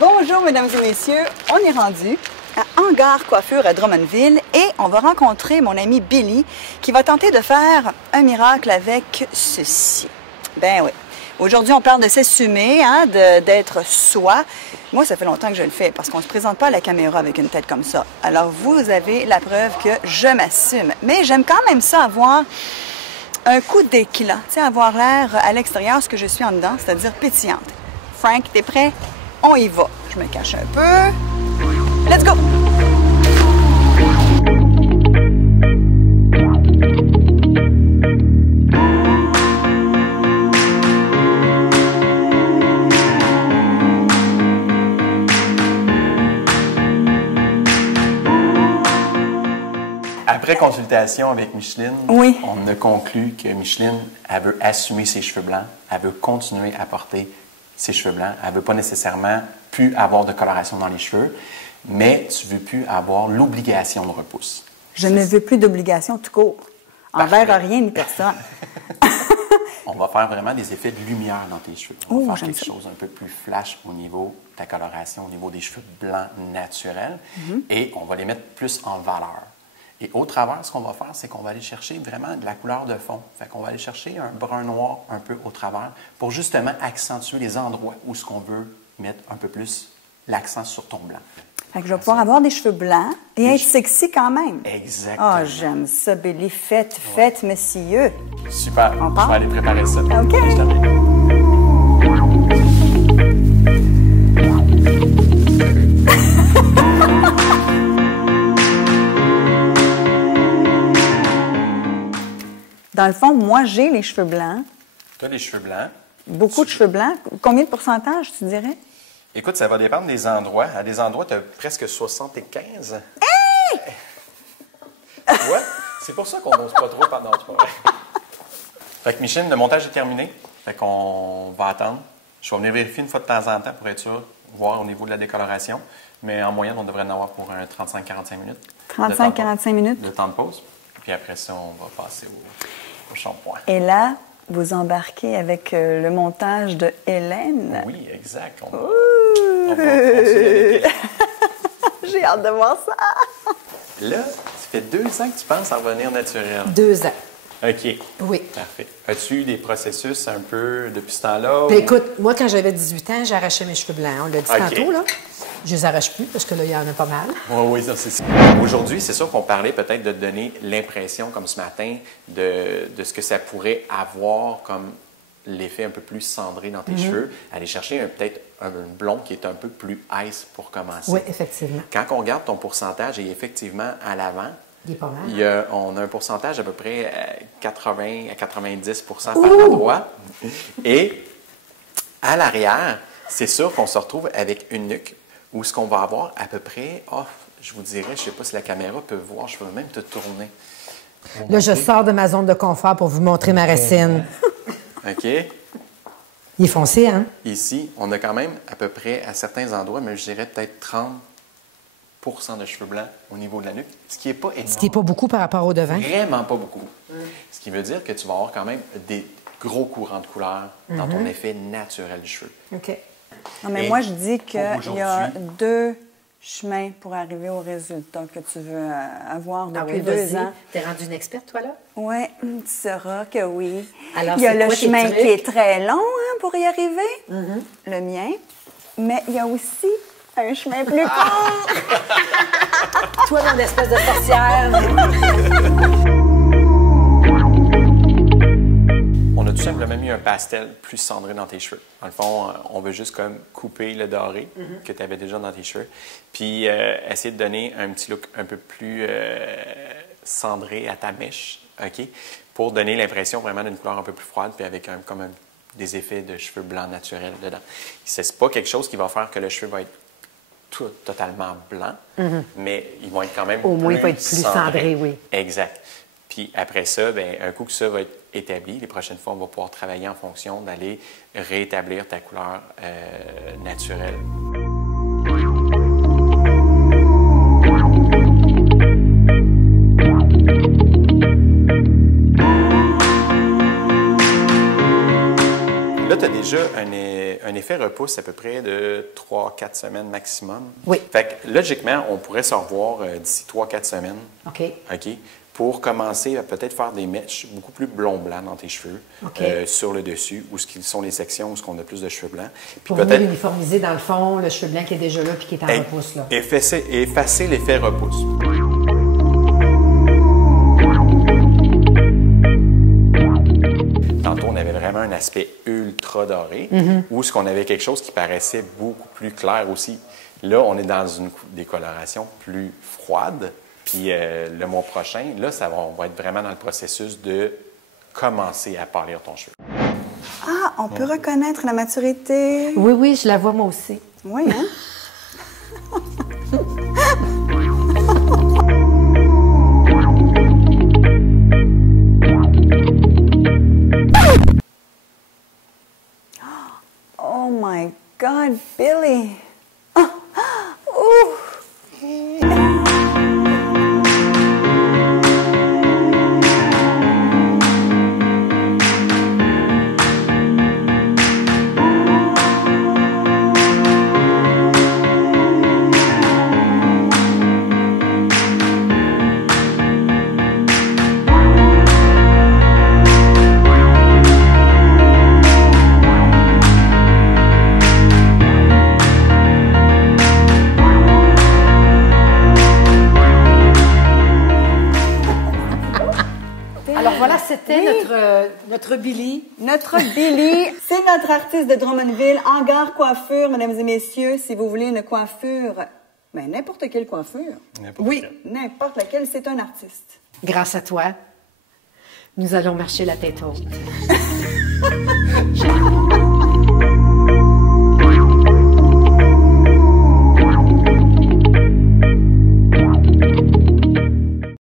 Bonjour, mesdames et messieurs. On est rendu à Hangar Coiffure à Drummondville et on va rencontrer mon ami Billy qui va tenter de faire un miracle avec ceci. Ben oui. Aujourd'hui, on parle de s'assumer, hein, d'être soi. Moi, ça fait longtemps que je le fais parce qu'on ne se présente pas à la caméra avec une tête comme ça. Alors, vous avez la preuve que je m'assume. Mais j'aime quand même ça avoir un coup d'éclat, tu sais, avoir l'air à l'extérieur ce que je suis en dedans, c'est-à-dire pétillante. Frank, t'es prêt? On y va. Je me cache un peu. Let's go! Après consultation avec Micheline, oui. On a conclu que Micheline, elle veut assumer ses cheveux blancs, elle veut continuer à porter ses cheveux blancs, elle ne veut pas nécessairement plus avoir de coloration dans les cheveux, mais tu ne veux plus avoir l'obligation de repousse. Je ne veux plus d'obligation tout court, envers rien ni personne. On va faire vraiment des effets de lumière dans tes cheveux. On va faire quelque chose un peu plus flash au niveau de ta coloration, au niveau des cheveux blancs naturels, et on va les mettre plus en valeur. Et au travers, ce qu'on va faire, c'est qu'on va aller chercher vraiment de la couleur de fond. Fait qu'on va aller chercher un brun noir un peu au travers pour justement accentuer les endroits où ce qu'on veut mettre un peu plus l'accent sur ton blanc. Fait que je vais pouvoir avoir des cheveux blancs et être sexy quand même. Exactement. Ah, j'aime ça, Billy. Faites, messieurs. Super. On Je part? vais aller préparer ça. OK. Je t'arrive. Dans le fond, moi, j'ai les cheveux blancs. Tu as les cheveux blancs. Beaucoup de cheveux blancs. Combien de pourcentage, tu dirais? Écoute, ça va dépendre des endroits. À des endroits, tu as presque 75. Hey! Tu vois? C'est pour ça qu'on n'ose pas trop pendant le vrai. Fait que Micheline, le montage est terminé. Fait qu'on va attendre. Je vais venir vérifier une fois de temps en temps pour être sûr, voir au niveau de la décoloration. Mais en moyenne, on devrait en avoir pour un 35-45 minutes. 35-45 minutes. De temps de pause. Puis après ça, on va passer au shampoing. Et là, vous embarquez avec le montage de Hélène. Oui, exact. On va continuer avec elle. J'ai hâte de voir ça. Là, ça fait 2 ans que tu penses à revenir naturel. 2 ans. OK. Oui. Parfait. As-tu eu des processus un peu depuis ce temps-là? Ben, écoute, moi, quand j'avais 18 ans, j'arrachais mes cheveux blancs. On l'a dit OK. tantôt, là. Je les arrache plus parce que là, il y en a pas mal. Oui, ça, c'est ça. Aujourd'hui, c'est sûr qu'on parlait peut-être de donner l'impression, comme ce matin, de ce que ça pourrait avoir comme l'effet un peu plus cendré dans tes cheveux. Aller chercher peut-être un blond qui est un peu plus ice pour commencer. Oui, effectivement. Quand on regarde ton pourcentage, et effectivement, à l'avant, Il est pas mal. on a un pourcentage à peu près 80 à 90 par endroit. Et à l'arrière, c'est sûr qu'on se retrouve avec une nuque où ce qu'on va avoir à peu près, je vous dirais, je ne sais pas si la caméra peut voir, je peux même te tourner. Là, je sors de ma zone de confort pour vous montrer ma racine. OK? Il est foncé, hein? Ici, on a quand même à peu près, à certains endroits, mais je dirais peut-être 30 de cheveux blancs au niveau de la nuque, ce qui n'est pas énorme. Ce qui n'est pas beaucoup par rapport au devant. Vraiment pas beaucoup. Ce qui veut dire que tu vas avoir quand même des gros courants de couleur dans ton effet naturel du cheveu. OK. Non, mais Et moi, je dis qu'il pour y a aujourd'hui- 2 chemins pour arriver au résultat que tu veux avoir Ah depuis oui, 2 vas-y. ans. T'es rendue une experte, toi, là? Oui, tu sauras que oui. Alors, il y a c'est le quoi tes chemin trucs? qui est très long pour y arriver, le mien, mais il y a aussi un chemin plus court. Toi, mon espèce de sorcière. On a tout simplement mis un pastel plus cendré dans tes cheveux. Dans le fond, on veut juste comme couper le doré que tu avais déjà dans tes cheveux, puis essayer de donner un petit look un peu plus cendré à ta mèche, OK? Pour donner l'impression vraiment d'une couleur un peu plus froide, puis avec des effets de cheveux blancs naturels dedans. C'est pas quelque chose qui va faire que le cheveu va être totalement blanc, mais ils vont être quand même Au moins, il va être plus cendré, oui. Exact. Puis après ça, bien, un coup que ça va être établi, les prochaines fois, on va pouvoir travailler en fonction d'aller rétablir ta couleur naturelle. Là, tu as déjà un effet repousse à peu près de 3-4 semaines maximum. Oui. Fait que, logiquement, on pourrait se revoir d'ici 3-4 semaines. OK. OK? Pour commencer à peut-être faire des mèches beaucoup plus blond-blanc dans tes cheveux, OK. Sur le dessus, où sont les sections où on a plus de cheveux blancs. Puis Pour venir uniformiser, dans le fond, le cheveu blanc qui est déjà là puis qui est en repousse. Là. Effacer l'effet repousse. Tantôt, on avait vraiment un aspect ultra doré, où ce qu'on avait quelque chose qui paraissait beaucoup plus clair aussi. Là, on est dans une décoloration plus froide. Puis le mois prochain, là, on va être vraiment dans le processus de commencer à pâlir ton cheveu. Ah, on peut reconnaître la maturité. Oui, oui, je la vois moi aussi. Oui, hein? Oh my God, Billy! Oh. Ouh. Alors voilà, c'était notre Billy. Notre Billy, c'est notre artiste de Drummondville, Hangar Coiffure, mesdames et messieurs, si vous voulez une coiffure, ben n'importe quelle coiffure. N'importe laquelle, c'est un artiste. Grâce à toi, nous allons marcher la tête haute.